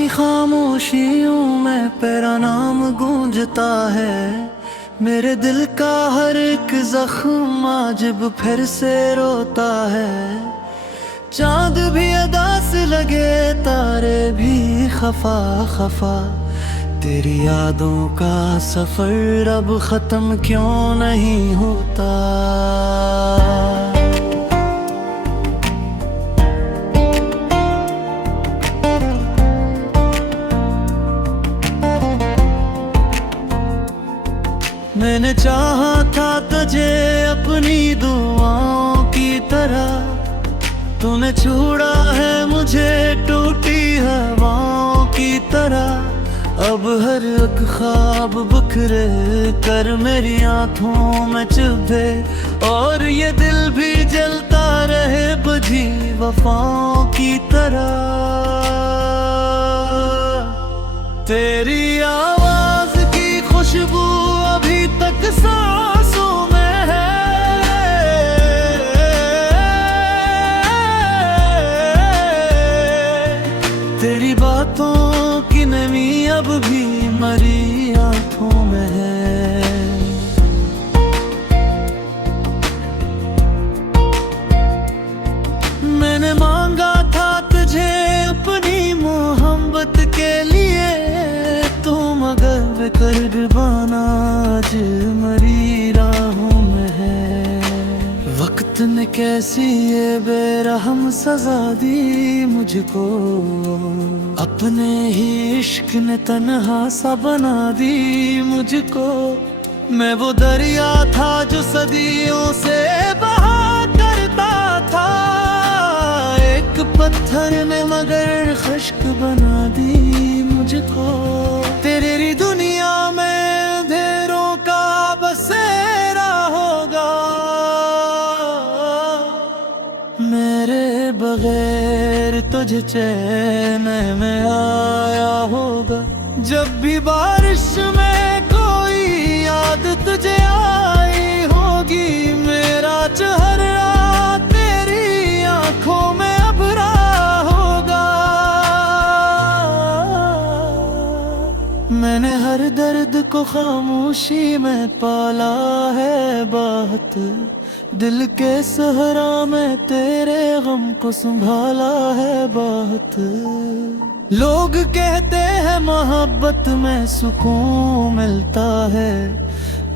की खामोशियों में तेरा नाम गूंजता है। मेरे दिल का हर एक जख्म आज फिर से रोता है। चांद भी अदास लगे, तारे भी खफा खफा, तेरी यादों का सफर अब खत्म क्यों नहीं होता। मैंने चाहा था तुझे अपनी दुआओं की तरह, तूने छोड़ा है मुझे टूटी हवाओं की तरह। अब हर एक ख्वाब बिखरे कर मेरी आंखों में चुभे, और ये दिल भी जलता रहे बुझी वफाओं की तरह। तेरी आवाज की खुशबू अभी तक सांसों में है, तेरी बातों की नमी अब भी मरी आंखों में है। मैंने मांगा था तुझे अपनी मोहब्बत के लिए, तू मगर बेकर्बाना आज मरी राहों में है। वक्त ने कैसी ये बेरहम सजा दी मुझको, अपने ही इश्क ने तन्हा सा बना दी मुझको। मैं वो दरिया था जो सदियों से बहा करता था, एक पत्थर ने मगर खुश्क बना दी मुझको। तेरी दुनिया में अंधेरों का बसेरा होगा, मेरे बगैर तुझे चैन में आया होगा। जब भी बारिश में कोई याद तुझे आई होगी, मेरा चेहरा तेरी आंखों में अभरा होगा। मैंने हर दर्द को खामोशी में पाला है बात, दिल के सहरा में तेरे गम को संभाला है बात। लोग कहते हैं मोहब्बत में सुकून मिलता है,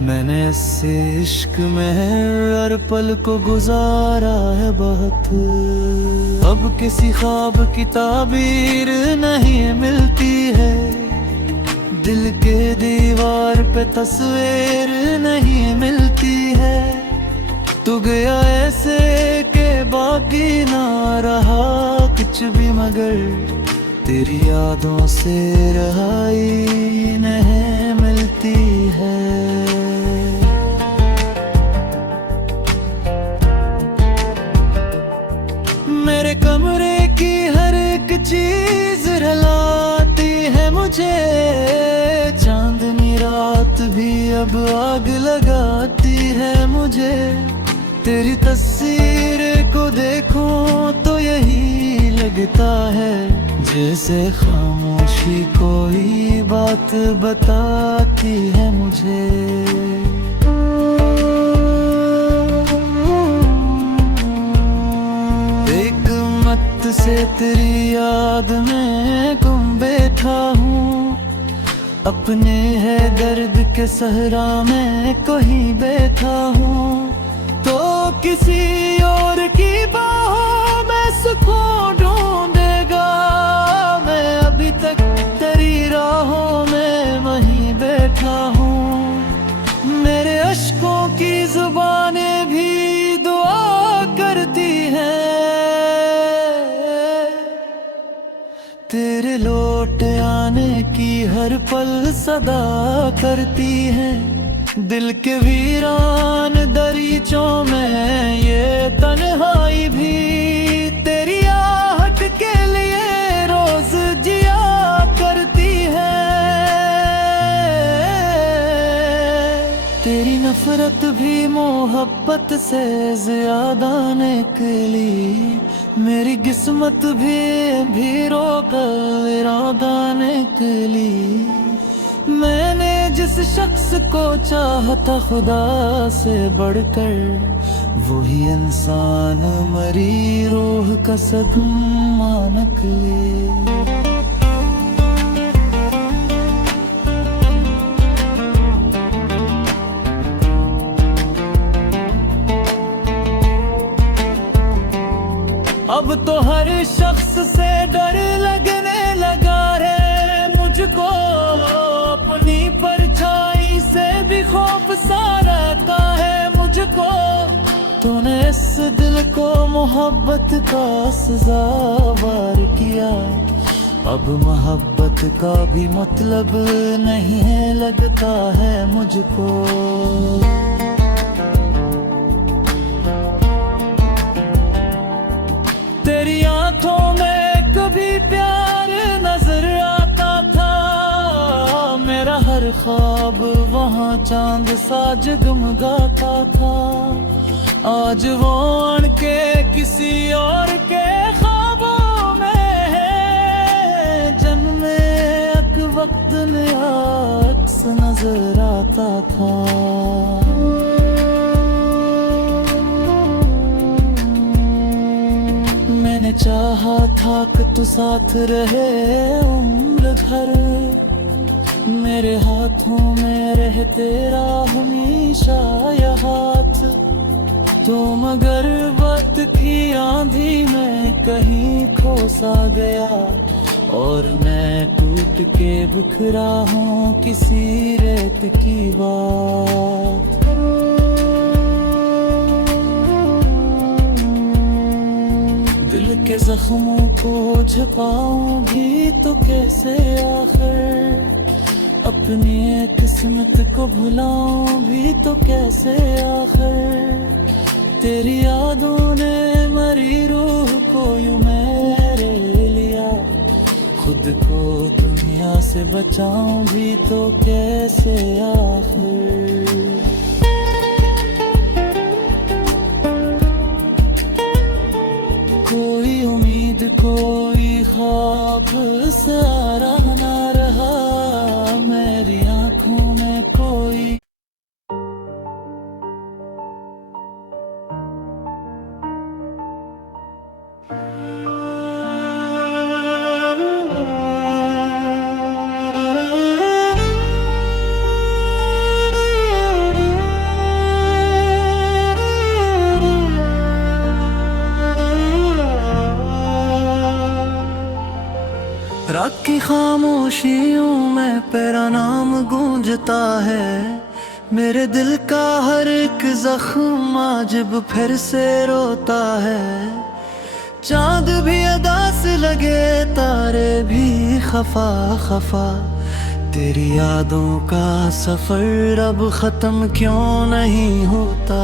मैंने इससे इश्क में हर पल को गुजारा है बहुत। अब किसी ख्वाब की ताबीर नहीं मिलती है, दिल के दीवार पे तस्वीर नहीं मिलती है। तू गया ऐसे के बाकी ना रहा कुछ भी, मगर तेरी यादों से रहाई नहीं मिलती है। मेरे कमरे की हर एक चीज रुलाती है मुझे, चांदनी रात भी अब आग लगाती है मुझे। तेरी तस्वीर को देखूं तो यही लगता है, जैसे खामोशी कोई बात बताती है मुझे। एक मत से तेरी याद में गुम बैठा हूँ, अपने है दर्द के सहरा में कहीं बैठा हूँ। तो किसी और की बाहों में सुकून ढूंढेगा, मैं अभी तक तेरी राहों में वहीं बैठा हूँ। मेरे अश्कों की जुबानें भी दुआ करती हैं, तेरे लौट आने की हर पल सदा करती हैं। दिल के वीरान दरीचों में ये तन्हाई भी तेरी आहट के लिए रोज जिया करती है। तेरी नफरत भी मोहब्बत से ज्यादा निकली, मेरी किस्मत भी रोकर इरादा निकली। मैंने जिस शख्स को चाहा था खुदा से बढ़कर, वही इंसान मरी रूह का सदमा निकले। अब तो हर शख्स से डर लगने लगा है मुझको, अपनी परछाई से भी खौफ सा रहता है मुझको। तूने इस दिल को मोहब्बत का सजावार किया, अब मोहब्बत का भी मतलब नहीं है लगता है मुझको। तेरी आंखों में कभी प्यार नजर आता था, मेरा हर ख्वाब वहाँ चांद सा जगमगाता था। आज वो अण के किसी और के ख्वाबों में है, जन्मे एक वक्त नया अक्स नजर आता था। मैंने चाहा था कि तू साथ रहे उम्र भर, मेरे हाथों में रहे तेरा हमेशा यह हाथ। तो मगर वक्त की आंधी में कहीं खो सा गया, और मैं टूट के बिखरा हूँ किसी रेत की बात। दिल के जख्मों को छुपाऊं भी तो कैसे आखिर, अपनी एक किस्मत को भुलाऊं भी तो कैसे आखिर। तेरी यादों ने मरी रूह को यूं मेरे लिया, खुद को दुनिया से बचाऊं भी तो कैसे आखिर। कोई उम्मीद कोई ख्वाब सारा ना रहा, मेरी आंखों में कोई। रात की खामोशियों में तेरा नाम गूंजता है, मेरे दिल का हर एक जख्म आज फिर से रोता है। चांद भी अदा से लगे तारे भी खफा खफा, तेरी यादों का सफर अब खत्म क्यों नहीं होता।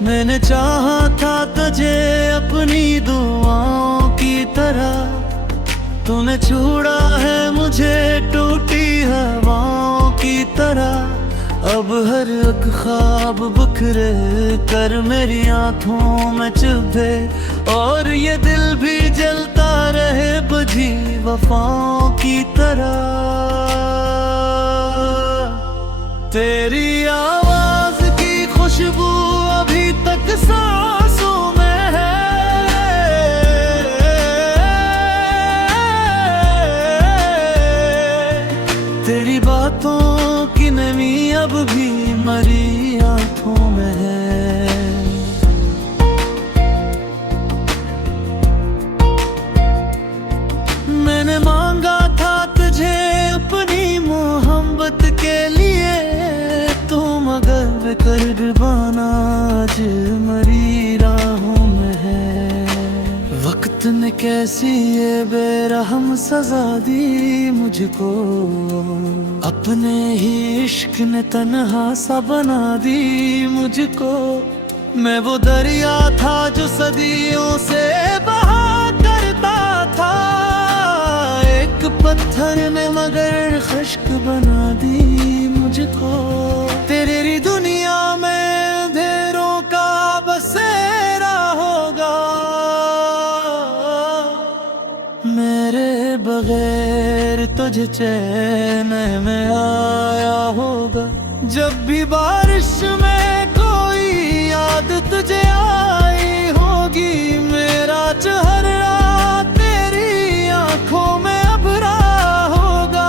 मैंने चाहा था तुझे अपनी दुआओं की तरह, तूने छोड़ा है मुझे टूटी हवाओं की तरह। अब हर एक ख्वाब बिखरे कर मेरी आंखों में चुभे, और ये दिल भी जलता रहे बुझी वफाओं की तरह। तेरी आवाज की खुशबू अभी तक सांसों में है, तेरी बातों की नमी अब भी मरी आंखों में है। मैंने मांगा था तुझे अपनी मोहब्बत के लिए, तू मगर बेकरबाना आज मरी राहों में है। वक्त ने कैसी ये बेरहम सजा दी मुझको, अपने ही इश्क ने तन्हा सा बना दी मुझको। मैं वो दरिया था जो सदियों से बहा करता था, एक पत्थर ने मगर खश्क बना दी मुझको। तेरी दुनिया में अंधेरों का बसेरा होगा, मेरे बगैर तुझे चैन में आया होगा। जब भी बारिश में कोई याद तुझे आई होगी, मेरा चेहरा तेरी आंखों में अभरा होगा।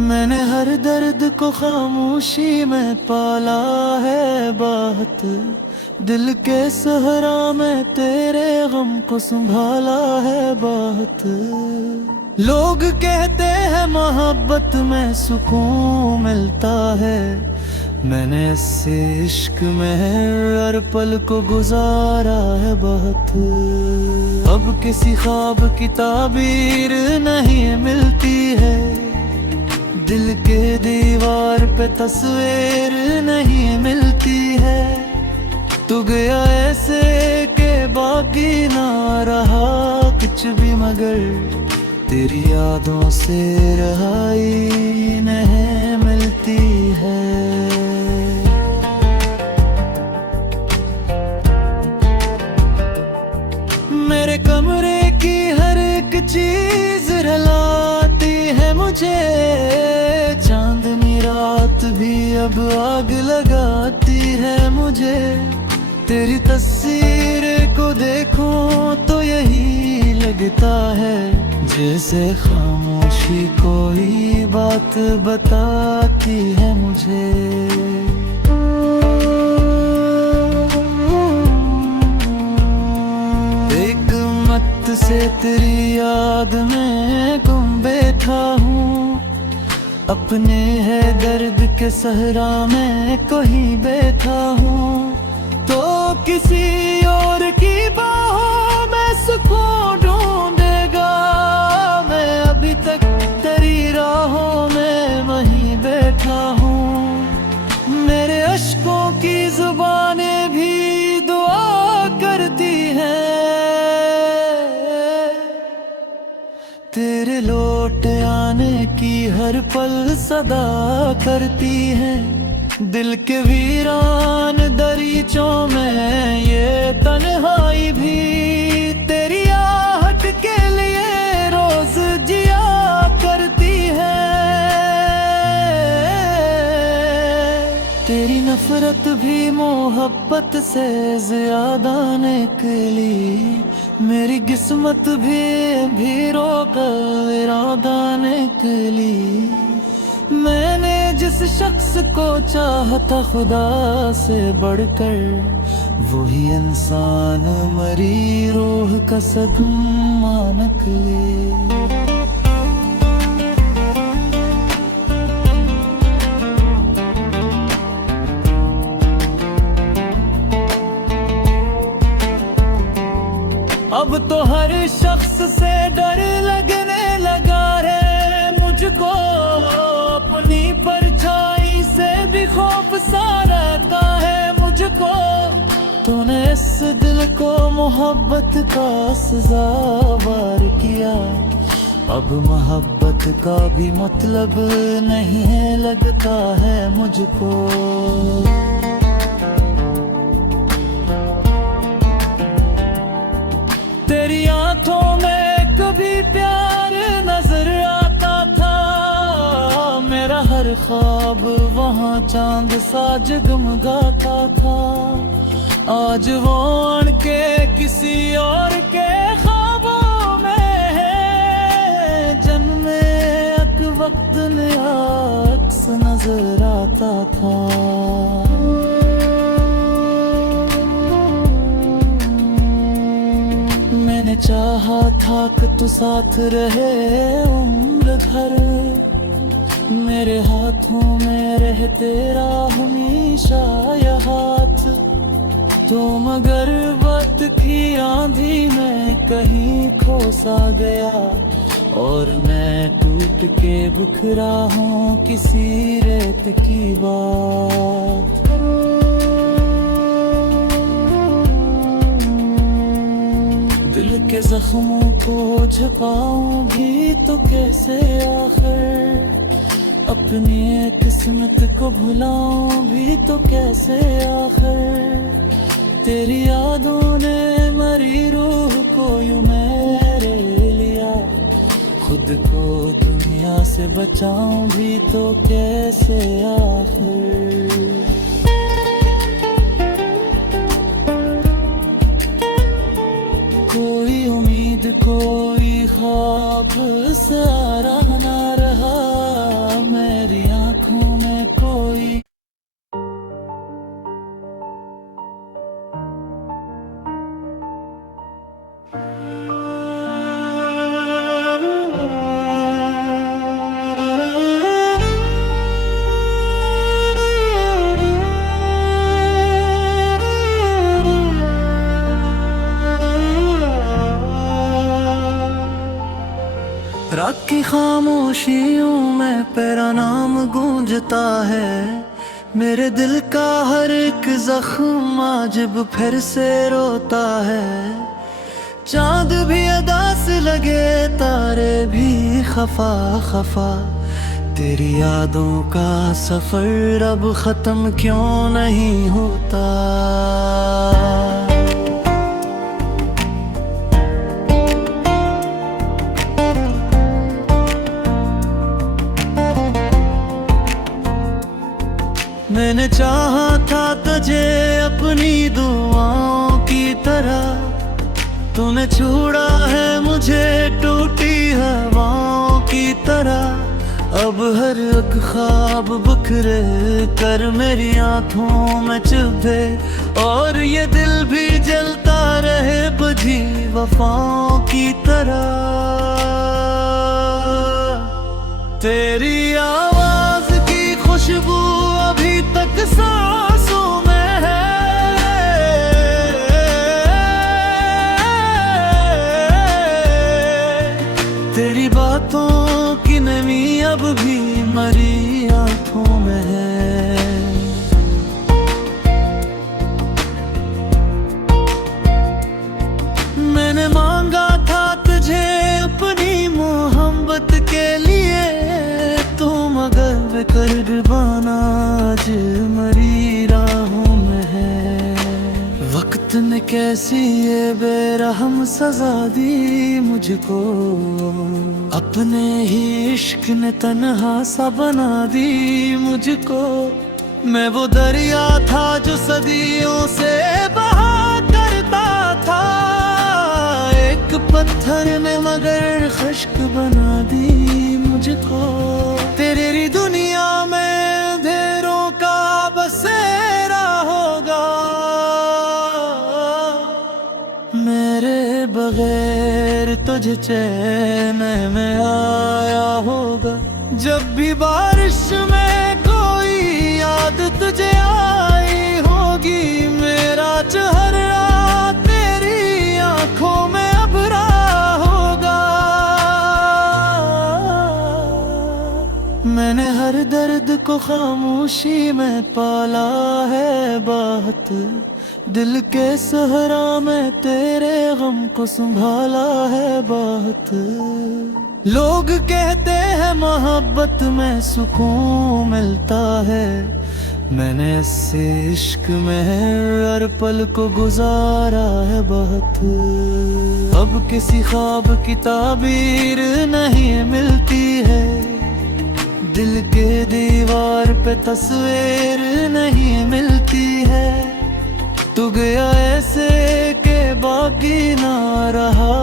मैंने हर दर्द को खामोशी में पाला है बात, दिल के सहरा में तेरे गम को संभाला है बात। लोग कहते हैं मोहब्बत में सुकून मिलता है, मैंने इससे इश्क में हर पल को गुजारा है बहुत। अब किसी ख्वाब की ताबीर नहीं मिलती है, दिल के दीवार पे तस्वीर नहीं मिलती है। तू गया ऐसे के बाकी ना रहा कुछ भी, मगर तेरी यादों से रहाई नहीं मिलती है। मेरे कमरे की हर एक चीज रुलाती है मुझे, चांदनी रात भी अब आग लगाती है मुझे। तेरी तस्वीर को देखूं तो यही लगता है, जैसे खामोशी कोई बात बताती है मुझे। एक मत से तेरी याद में गुम बैठा हूँ, अपने है दर्द के सहरा में कहीं बैठा हूँ। तो किसी और की बाहों में सुकून ढूंढेगा, मैं अभी तक तेरी राहों में वहीं बैठा हूँ। मेरे अश्कों की जुबानें भी दुआ करती हैं, तेरे लौट आने की हर पल सदा करती हैं। दिल के वीरान दरीचों में ये तन्हाई भी तेरी आहट के लिए रोज जिया करती है। तेरी नफरत भी मोहब्बत से ज्यादा निकली, मेरी किस्मत भी रोकर इरादा निकली। मैंने जिस शख्स को चाहता खुदा से बढ़कर, वही इंसान मरी रूह का सदमा निकले। अब तो हर शख्स से डर लगने लगा है मुझको, अपनी परछाई से भी खौफ सा रहता है मुझको। तूने इस दिल को मोहब्बत का सजावार किया, अब मोहब्बत का भी मतलब नहीं है लगता है मुझको। तेरी आंखों में कभी प्यार नजर आता था, मेरा हर ख्वाब वहाँ चांद सा जगमगाता था। आज वो अण के किसी और के ख्वाबों में है, जन्मे एक वक्त नया अक्स नजर आता था। मैंने चाहा था कि तू साथ रहे उम्र भर, मेरे हाथों में रहे तेरा हमेशा यह हाथ। तो मगर वक्त की आंधी में कहीं खो सा गया, और मैं टूट के बिखरा हूँ किसी रेत की बात। जख्मों को छुपाऊं भी तो कैसे आखिर, अपनी किस्मत को भुलाऊं भी तो कैसे आखिर। तेरी यादों ने मरी रूह को यूं मेरे लिया, खुद को दुनिया से बचाऊं भी तो कैसे आखिर। कोई उम्मीद कोई ख्वाब सारा ना रहा, मेरी आंखों में कोई रात की खामोशियों में तेरा नाम गूंजता है, मेरे दिल का हर एक जख्म आज फिर से रोता है। चांद भी अदास लगे तारे भी खफा खफा, तेरी यादों का सफर अब खत्म क्यों नहीं होता। मैंने चाहा था तुझे अपनी दुआओं की तरह, तूने छोड़ा है मुझे टूटी हवाओं की तरह। अब हर एक ख्वाब बिखरे कर मेरी आंखों में चुभे, और ये दिल भी जलता रहे बुझी वफाओं की तरह। तेरी आवाज की खुशबू अभी तक सांसों में है, तेरी बातों की नमी अब भी मरी आंखों में है। मैंने मांगा था तुझे अपनी मोहब्बत के लिए, तू मगर बेकरबाना आज मरी राहों में है। वक्त ने कैसी ये बेरहम सजा दी मुझको, अपने ही इश्क ने तन्हा सा बना दी मुझको। मैं वो दरिया था जो सदियों से बहा करता था, एक पत्थर ने मगर खुश्क बना दी मुझको। तेरी दुनिया में अंधेरों का बसेरा होगा, मेरे बगैर तुझे चैन में आया होगा। जब भी बारिश में कोई याद तुझे आई होगी, मेरा चेहरा तेरी आंखों में अभरा होगा। मैंने हर दर्द को खामोशी में पाला है बात, दिल के सहरा में तेरे गम को संभाला है बात। लोग कहते हैं मोहब्बत में सुकून मिलता है, मैंने इससे इश्क में हर पल को गुजारा है बहुत। अब किसी ख्वाब की ताबीर नहीं मिलती है, दिल के दीवार पे तस्वीर नहीं मिलती है। तू गया ऐसे के बाकी ना रहा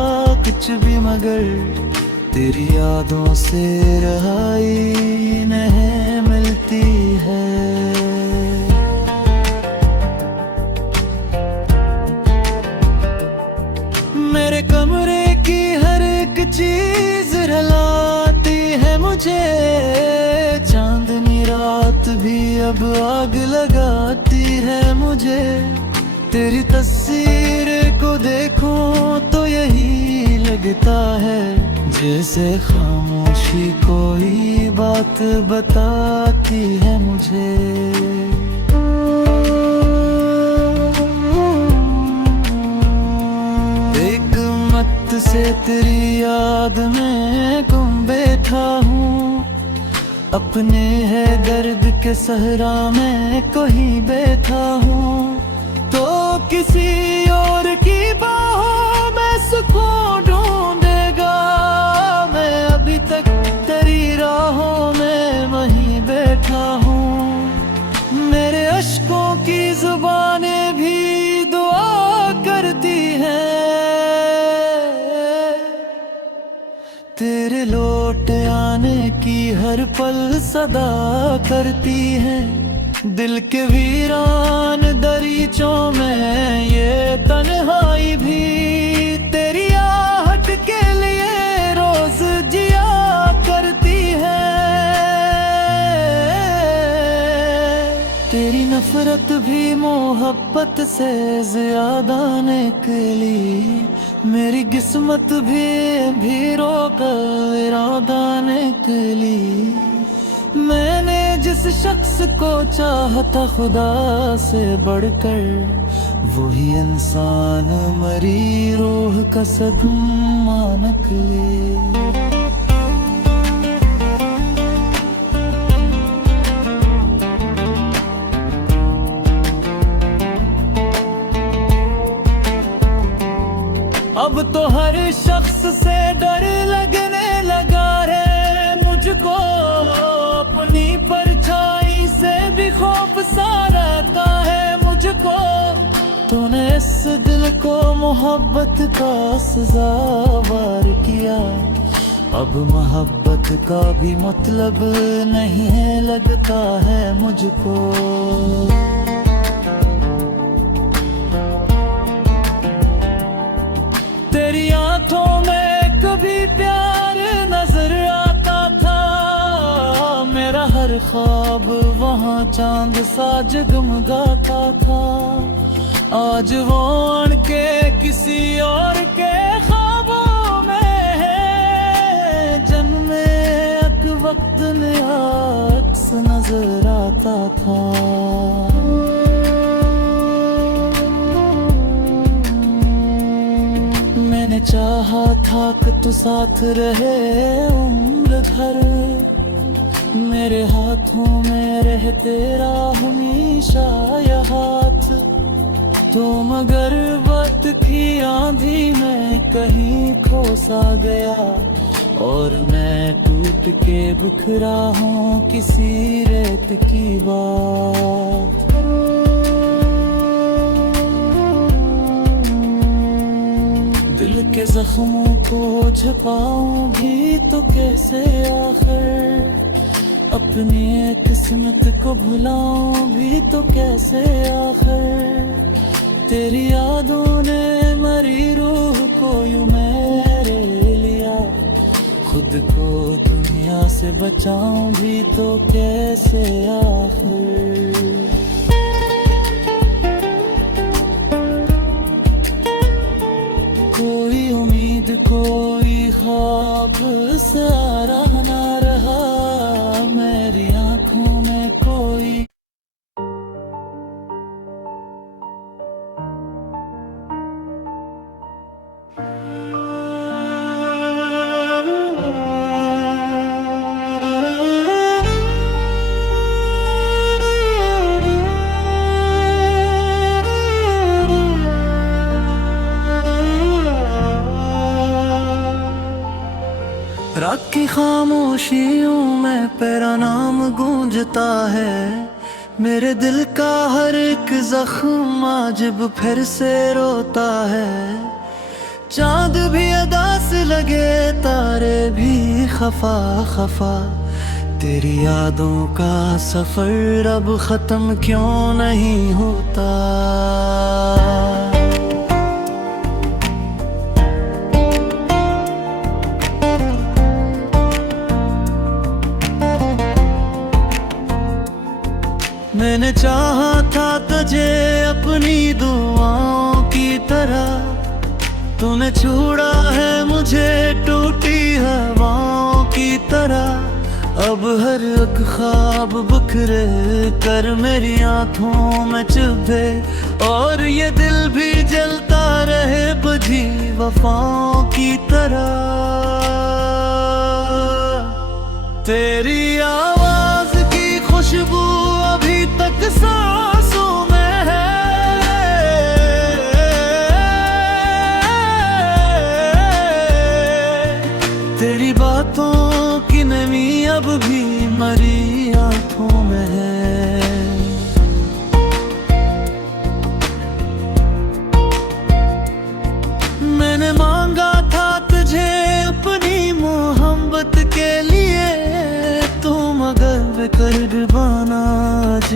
कुछ भी, मगर तेरी यादों से रहाई नहीं मिलती है। मेरे कमरे की हर एक चीज रुलाती है मुझे, चांदनी रात भी अब आग लगाती है मुझे। तेरी तस्वीर को देखूं तो यही लगता है, जैसे खामोशी कोई बात बताती है मुझे। एक मत से तेरी याद में गुम बैठा हूँ, अपने है दर्द के सहरा में कहीं बैठा हूँ। तो किसी और की बाहों में सुकून ढूंढेगा, मैं अभी तक तेरी राहों में वहीं बैठा हूँ। मेरे अश्कों की जुबानें भी दुआ करती हैं, तेरे लौट आने की हर पल सदा करती है। दिल के वीरान दरीचों में ये तन्हाई भी तेरी आहट के लिए रोज जिया करती है। तेरी नफरत भी मोहब्बत से ज्यादा निकली, मेरी किस्मत भी रोकर इरादा निकली। मैंने जिस शख्स को चाहता खुदा से बढ़कर, वही इंसान मरी रूह का सदमा निकले। अब तो हर शख्स से डर लगने लगा रे मुझको, अपनी परछाई से भी खौफ सा रहता है मुझको। तूने इस दिल को मोहब्बत का सजावार किया, अब मोहब्बत का भी मतलब नहीं है लगता है मुझको। तेरी आंखों में कभी प्यार नजर आता था, मेरा हर ख्वाब वहाँ चांद सा जगमगाता था। आज वो अण के किसी और के ख्वाबों में है, जन्मे एक वक्त नया अक्स नजर आता था। मैंने चाहा था कि तू साथ रहे उम्र भर, मेरे हाथों में रहे तेरा हमेशा यह हाथ। तो मगर वक्त की आंधी में कहीं खो सा गया, और मैं टूट के बिखरा हूँ किसी रेत की बात। दिल के जख्मों को छुपाऊं भी तो कैसे आखिर, अपनी किस्मत को भुलाऊं भी तो कैसे आखिर। तेरी यादों ने मरी रूह को यूं मेरे लिया, खुद को दुनिया से बचाऊं भी तो कैसे आखिर। कोई उम्मीद कोई ख्वाब सारा ना रहा, मेरी आंखों में कोई। रात की खामोशियों में तेरा नाम गूंजता है, मेरे दिल का हर एक जख्म आज फिर से रोता है। चांद भी अदास लगे तारे भी खफा खफा, तेरी यादों का सफर अब खत्म क्यों नहीं होता। मैंने चाहा था तुझे अपनी दुआओं की तरह, तूने छुड़ा है मुझे टूटी हवाओं की तरह। अब हर एक ख्वाब बिखरे कर मेरी आंखों में चुभे, और ये दिल भी जलता रहे बुझी वफाओं की तरह। तेरी आवाज की खुशबू अभी तक सांसों में है, तेरी बातों की नमी अब भी मरी आंखों में है। मैंने मांगा था तुझे अपनी मोहब्बत के लिए, तुम अगर बेकर दीवाना आज